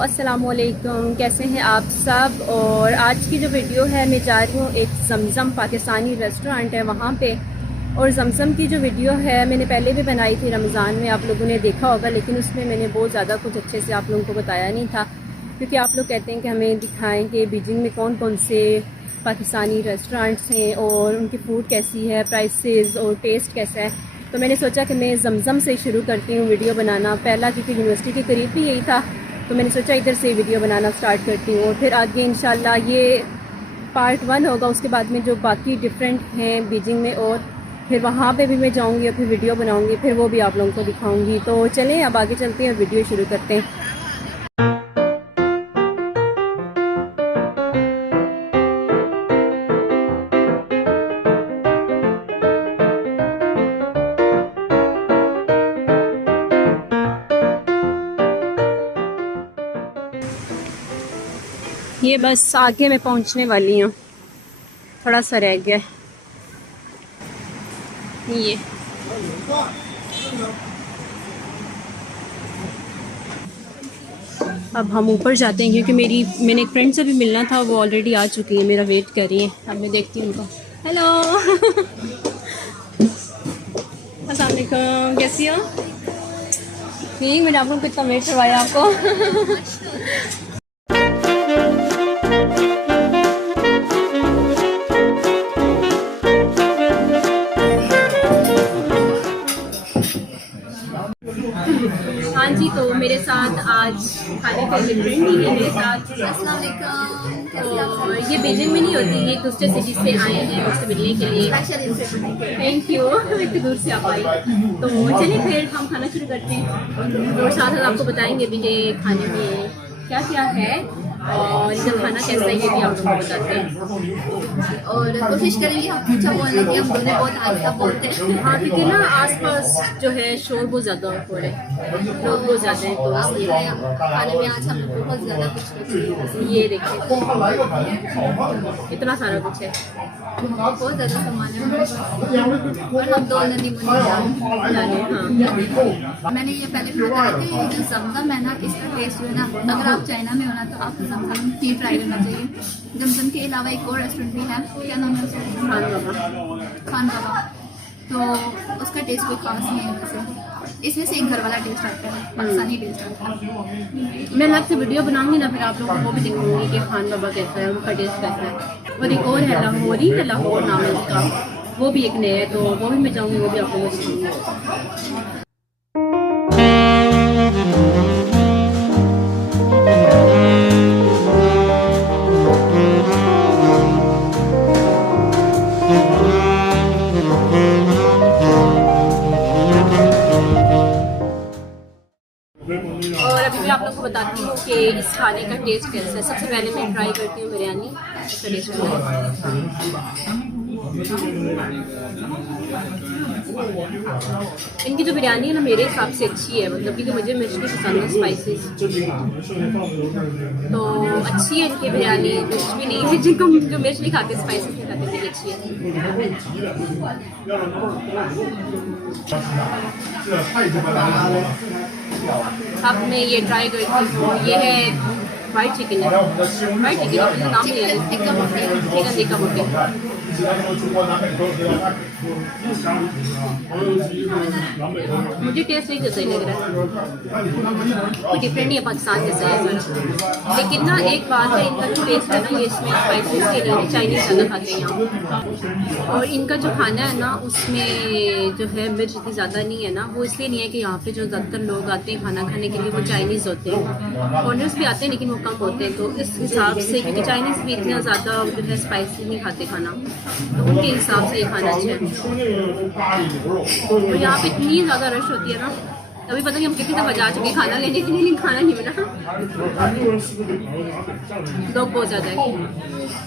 अस्सलामुअलैकुम, कैसे हैं आप सब। और आज की जो वीडियो है मैं जा रही हूँ एक जमज़म पाकिस्तानी रेस्टोरेंट है वहाँ पे। और जमज़म की जो वीडियो है मैंने पहले भी बनाई थी रमज़ान में, आप लोगों ने देखा होगा, लेकिन उसमें मैंने बहुत ज़्यादा कुछ अच्छे से आप लोगों को बताया नहीं था, क्योंकि आप लोग कहते हैं कि हमें दिखाएँ कि बीजिंग में कौन कौन से पाकिस्तानी रेस्टोरेंट्स हैं और उनकी फ़ूड कैसी है, प्राइसेस और टेस्ट कैसा है। तो मैंने सोचा कि मैं जमज़म से शुरू करती हूँ वीडियो बनाना, पहला क्योंकि यूनिवर्सिटी के करीब भी यही था, तो मैंने सोचा इधर से वीडियो बनाना स्टार्ट करती हूँ। और फिर आगे इंशाल्लाह ये पार्ट 1 होगा, उसके बाद में जो बाकी डिफरेंट हैं बीजिंग में, और फिर वहाँ पे भी मैं जाऊँगी और फिर वीडियो बनाऊँगी, फिर वो भी आप लोगों को दिखाऊँगी। तो चलें अब आगे चलते हैं और वीडियो शुरू करते हैं। ये बस आगे मैं पहुंचने वाली हूँ, थोड़ा सा रह गया ये। अब हम ऊपर जाते हैं क्योंकि मैंने एक फ्रेंड से भी मिलना था, वो ऑलरेडी आ चुकी है, मेरा वेट कर रही है। अब मैं देखती हूँ उनको। हेलो अस्सलाम वालेकुम, कैसी हो? ठीक, मैंने आप लोगों को इतना वेट करवाया आपको। हाँ जी, तो मेरे साथ आज खाने के लिए फ्रेंड ही है मेरे साथ। अस्सलाम वालेकुम। और ये बीजिंग में नहीं होती, ये दूसरे सिटी से आए हैं मुझसे मिलने के लिए। थैंक यू, इतनी दूर से आप आई। तो चलिए फिर हम खाना शुरू करते हैं और साथ साथ आपको बताएंगे भी कि खाने में क्या क्या है और इनका खाना कैसा है, ये भी आप लोगों को बताते हैं। और कोशिश करेंगे हम अच्छा बोलने की, हम दोनों बहुत आस्था बोलते हैं। हाँ, क्योंकि ना आसपास जो है शोर बहुत ज़्यादा हो रहा है, लोग बहुत ज़्यादा हैं, तो खाने में आज हम लोग बहुत ज़्यादा कुछ, ये देखिए इतना सारा कुछ है, बहुत ज़्यादा सामान है। और हम दो नदी जाने। हाँ, मैंने ये पहले बताया था, ये जो जमजम है ना, इसका टेस्ट जो है ना, अगर आप चाइना में हो ना तो आप जमजम ही ट्राई करना चाहिए। जमजम के अलावा एक और रेस्टोरेंट भी है, क्या नाम है उसका? खान बाबा। तो उसका टेस्ट कोई खास नहीं है वैसे, इसमें से एक घर वाला टेस्ट आता है, पाकिस्तानी टेस्ट आता है। मैं अलग से वीडियो बनाऊंगी ना, फिर आप लोगों को वो भी दिखाऊंगी कि खान बाबा कैसा है, उनका टेस्ट कैसा है। और एक और है लाहौरी, या लाहौर नाम है उसका, वो भी एक नया है, तो वो भी मैं चाहूँगी, वो भी आप लोगों को दिखाऊंगी। और अभी मैं आप लोग को बताती हूँ कि इस खाने का टेस्ट कैसा है। सबसे पहले मैं ट्राई करती हूँ बिरयानी, इसका टेस्ट इनकी जो बिरयानी है ना, मेरे हिसाब से अच्छी है, मतलब क्योंकि मुझे मिर्च नहीं पसंद है, स्पाइसेस, तो अच्छी है इनकी बिरयानी। मिर्च भी नहीं है, जिनको जो मिर्च नहीं खाते, स्पाइसेस नहीं खाते, उनकी अच्छी है। अब मैं ये ट्राई करती हूँ, ये है वाइट चिकन है, वाइट चिकन नाम नहीं है, चिकन टिक्का मोटी। मुझे टेस्ट नहीं सही लग रहा है, कोई डिफरेंट नहीं है, पाकिस्तान जैसा है सारा। लेकिन ना एक बात है, इनका जो टेस्ट है ना, ये इसमें स्पाइसेस के लिए चाइनीज ज़्यादा खाते हैं यहाँ। और इनका जो खाना है ना, उसमें जो है मिर्च इतनी ज़्यादा नहीं है ना, वो इसलिए नहीं है कि यहाँ पे जो ज़्यादातर लोग आते हैं खाना खाने के लिए वो चाइनीज़ होते हैं, फॉरनर्स भी आते हैं लेकिन वो कम होते हैं। तो इस हिसाब से, क्योंकि चाइनीज़ भी इतना ज़्यादा जो है स्पाइसी नहीं खाते खाना, तो उनके हिसाब से ये खाना अच्छा है। तो यहाँ पे इतनी ज़्यादा रश होती है ना, अभी पता नहीं हम कितनी दफ़ा जा चुके हैं खाना लेने के लिए, लेकिन खाना नहीं मिला, लोग बहुत ज़्यादा है।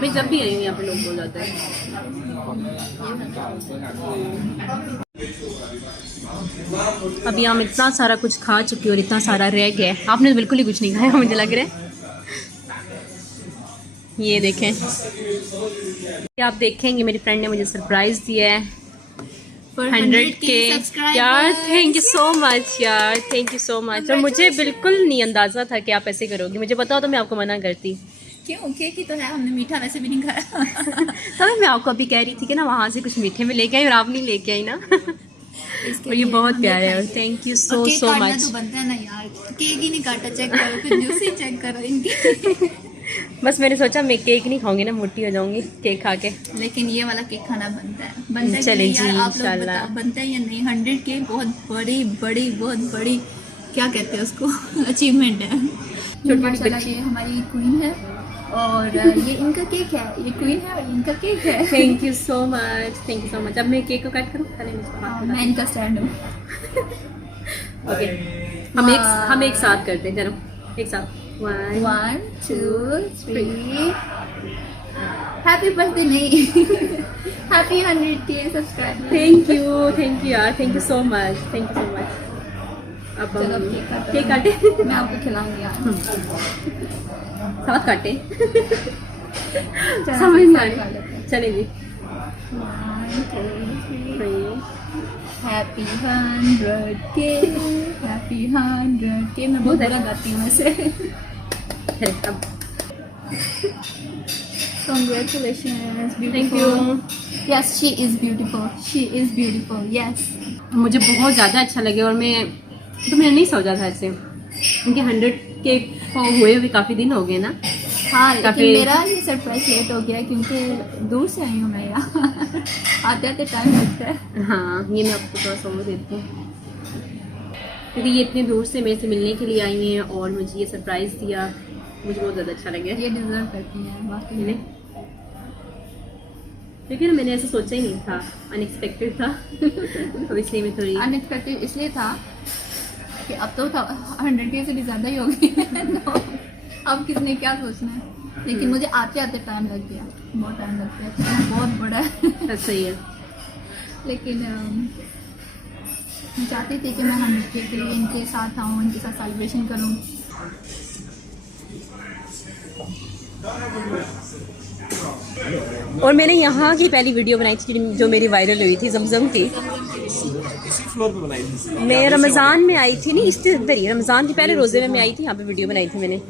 मैं जब भी आई हूँ यहाँ पे लोग बहुत ज़्यादा है। अभी हम इतना सारा कुछ खा चुके और इतना सारा रह गया है, आपने तो बिल्कुल ही कुछ नहीं खाया मुझे लग रहा है। ये देखें, आप देखेंगे मेरी फ्रेंड ने मुझे सरप्राइज़ दिया है, for 100K यार, थैंक यू सो मच यार, थैंक यू सो मच। और मुझे बिल्कुल नहीं अंदाज़ा था कि आप ऐसे करोगे, मुझे बताओ तो मैं आपको मना करती। क्यों, केक ही तो है, हमने मीठा वैसे भी नहीं खाया। तभी मैं आपको अभी कह रही थी कि ना वहाँ से कुछ मीठे में लेके आई और आप नहीं लेके आई ना। इसके और ये लिए बहुत हम प्यारे ये है और खाएंगे। थैंक यू और सो केक सो काटना मच। तो बनता है ना यार, केक ही नहीं काटा, चेक करो, कंजूसी चेक करो इनकी। बस मैंने सोचा मैं केक नहीं खाऊंगी ना, मोटी हो जाऊंगी केक खा के। लेकिन ये वाला केक खाना बनता है कि चलें नहीं जी, यार, आप लोग इंशाल्लाह। बताओ बनता है या नहीं। 100K बहुत बड़ी बड़ी बहुत बड़ी, क्या कहते हैं उसको, अचीवमेंट है। छोटी माशाल्लाह बच्ची। ये हमारी क्वीन है और ये इनका केक है, ये क्वीन है और इनका केक है। Thank you so much, thank you so much. अब मैं केक को कट करूँ, पहले मैं इनका स्टैंड हूँ। ओके, हम एक साथ करते हैं, चलो एक साथ। 1 2 3 हैप्पी बर्थडे नहीं, happy 100K subscriber. Thank you यार, thank you so much, thank you so much. अब चलो हम केक काटे, मैं आपको खिलाऊंगी यार। साथ काटे। चलो, समझ में आ खा रही, लेते हैं। चले जी। 1 2 3 3 हैप्पी 100K, हैप्पी 100K। मैं बहुत बुरा गाती हूँ वैसे। अब Congratulations, thank beautiful. You. Yes, she is beautiful. She is beautiful. Yes. मुझे बहुत ज़्यादा अच्छा लगे और मैंने नहीं सोचा था ऐसे, क्योंकि 100K को हुए हुए काफ़ी दिन हो गए ना। हाँ, लेकिन काफी- मेरा ये सरप्राइज लेट हो गया क्योंकि दूर से आई हूँ मैं यहाँ। आते आते टाइम लगता है। हाँ, ये मैं आपको थोड़ा सा और देती हूँ, क्योंकि ये इतने दूर से मेरे से मिलने के लिए आई हैं और मुझे ये सरप्राइज़ दिया, मुझे बहुत ज़्यादा अच्छा लगा। ये डिजर्व करती हैं वाकई में। क्योंकि ना मैंने ऐसा सोचा ही नहीं था, अनएक्सपेक्टेड था। तो इसलिए मैं थोड़ी अनएक्सपेक्टेड इसलिए था कि अब तो 100K से भी ज़्यादा ही हो गई है। तो अब किसने क्या सोचना है, लेकिन मुझे आते आते टाइम लग गया, बहुत टाइम लग गया, तो बहुत बड़ा है। सही है। लेकिन मैं चाहती थी कि मैं 100K के लिए इनके साथ आऊँ, इनके साथ सेलिब्रेशन करूँ। और मैंने यहाँ की पहली वीडियो बनाई थी जो मेरी वायरल हुई थी, जमजम की। इसी फ्लोर पे बनाई थी। मैं रमज़ान में आई थी, नहीं इस इधर ही रमज़ान के पहले रोज़े में मैं आई थी, यहाँ पे वीडियो बनाई थी मैंने।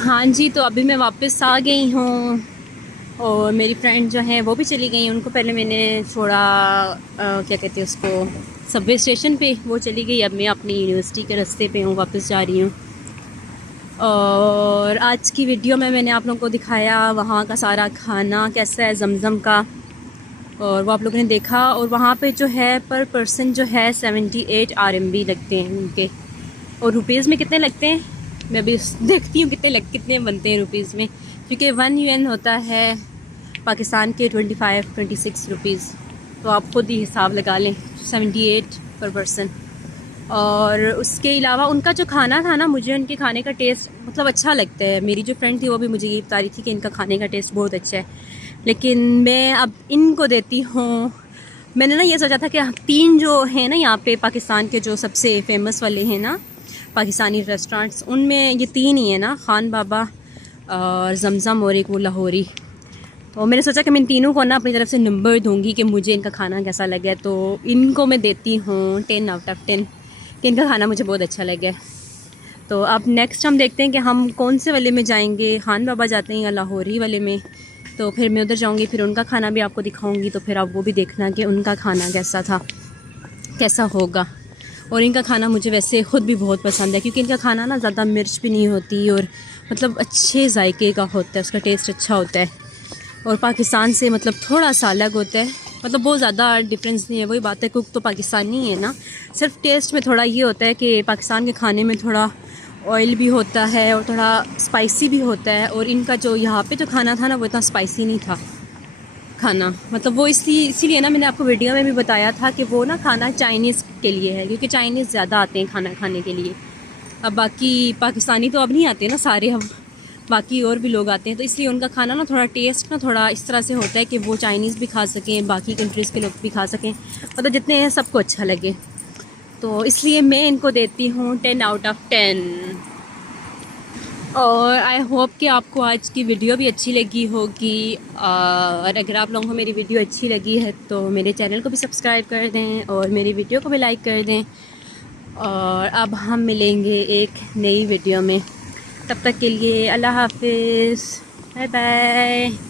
हाँ जी, तो अभी मैं वापस आ गई हूँ और मेरी फ्रेंड जो है वो भी चली गई। उनको पहले मैंने छोड़ा क्या कहते हैं उसको, सबवे स्टेशन पे, वो चली गई। अब मैं अपनी यूनिवर्सिटी के रास्ते पे हूँ, वापस जा रही हूँ। और आज की वीडियो में मैंने आप लोगों को दिखाया वहाँ का सारा खाना कैसा है, जमज़म का, और वो आप लोगों ने देखा। और वहाँ पे जो है पर पर्सन जो है 78 RMB लगते हैं उनके। और रुपीज़ में कितने लगते हैं मैं अभी देखती हूँ कितने बनते हैं रुपीज़ में, क्योंकि 1 UN होता है पाकिस्तान के 25-26 रुपीज़। तो आप खुद ही हिसाब लगा लें, 78 पर पर्सन। और उसके अलावा उनका जो खाना था ना, मुझे उनके खाने का टेस्ट मतलब अच्छा लगता है। मेरी जो फ्रेंड थी वो भी मुझे ये बता रही थी कि इनका खाने का टेस्ट बहुत अच्छा है। लेकिन मैं अब इनको देती हूँ, मैंने ना ये सोचा था कि 3 जो हैं ना यहाँ पे पाकिस्तान के जो सबसे फेमस वाले हैं ना पाकिस्तानी रेस्टोरेंट्स, उनमें ये 3 ही है ना, खान बाबा और जमज़म और एक वो लाहौरी। तो मैंने सोचा कि मैं इन तीनों को ना अपनी तरफ से नंबर दूंगी कि मुझे इनका खाना कैसा लगा। तो इनको मैं देती हूँ 10 आउट ऑफ 10 कि इनका खाना मुझे बहुत अच्छा लगा। तो अब नेक्स्ट हम देखते हैं कि हम कौन से वाले में जाएंगे, खान बाबा जाते हैं या लाहौरी वाले में। तो फिर मैं उधर जाऊँगी, फिर उनका खाना भी आपको दिखाऊँगी। तो फिर आप वो भी देखना कि उनका खाना कैसा था, कैसा होगा। और इनका खाना मुझे वैसे ख़ुद भी बहुत पसंद है, क्योंकि इनका खाना ना ज़्यादा मिर्च भी नहीं होती और मतलब अच्छे जायके का होता है, उसका टेस्ट अच्छा होता है। और पाकिस्तान से मतलब थोड़ा सा अलग होता है, मतलब बहुत ज़्यादा डिफरेंस नहीं है। वही बात है, कुक तो पाकिस्तानी है ना, सिर्फ टेस्ट में थोड़ा ये होता है कि पाकिस्तान के खाने में थोड़ा ऑयल भी होता है और थोड़ा स्पाइसी भी होता है। और इनका जो यहाँ पे जो खाना था ना, वो इतना स्पाइसी नहीं था खाना। मतलब वो इसीलिए ना मैंने आपको वीडियो में भी बताया था कि वो ना खाना चाइनीज़ के लिए है, क्योंकि चाइनीज़ ज़्यादा आते हैं खाना खाने के लिए। अब बाकी पाकिस्तानी तो अब नहीं आते ना सारे, अब बाकी और भी लोग आते हैं, तो इसलिए उनका खाना ना थोड़ा टेस्ट ना थोड़ा इस तरह से होता है कि वो चाइनीज़ भी खा सकें, बाकी कंट्रीज़ के लोग भी खा सकें, मतलब जितने हैं सबको अच्छा लगे। तो इसलिए मैं इनको देती हूँ 10 आउट ऑफ 10। और आई होप कि आपको आज की वीडियो भी अच्छी लगी होगी, और अगर आप लोगों को मेरी वीडियो अच्छी लगी है तो मेरे चैनल को भी सब्सक्राइब कर दें और मेरी वीडियो को भी लाइक कर दें। और अब हम मिलेंगे एक नई वीडियो में, तब तक के लिए अल्लाह हाफिज़, बाय बाय।